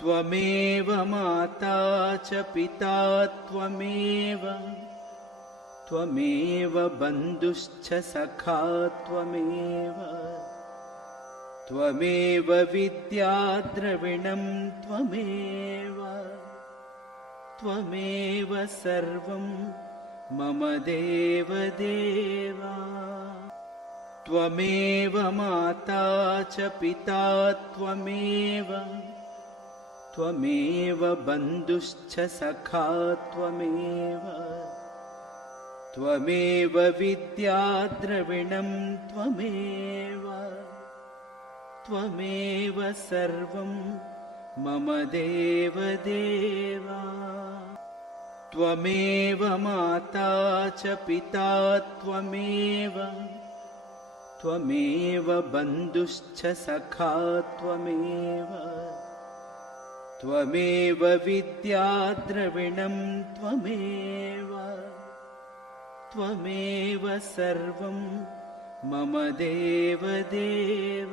त्वमेव माता च पिता त्वमेव, त्वमेव बन्धुश्च सखा त्वमेव, त्वमेव विद्या द्रविणं त्वमेव, त्वमेव सर्वं मम देवदेव। त्वमेव माता च पिता त्वमेव, त्वमेव बन्धुश्च सखा त्वमेव, त्वमेव विद्या द्रविणं त्वमेव, त्वमेव सर्वं मम देवदेव। त्वमेव माता च पिता त्वमेव, त्वमेव बन्धुश्च सखा त्वमेव, त्वमेव विद्या द्रविणं त्वमेव, त्वमेव सर्वं मम देवदेव।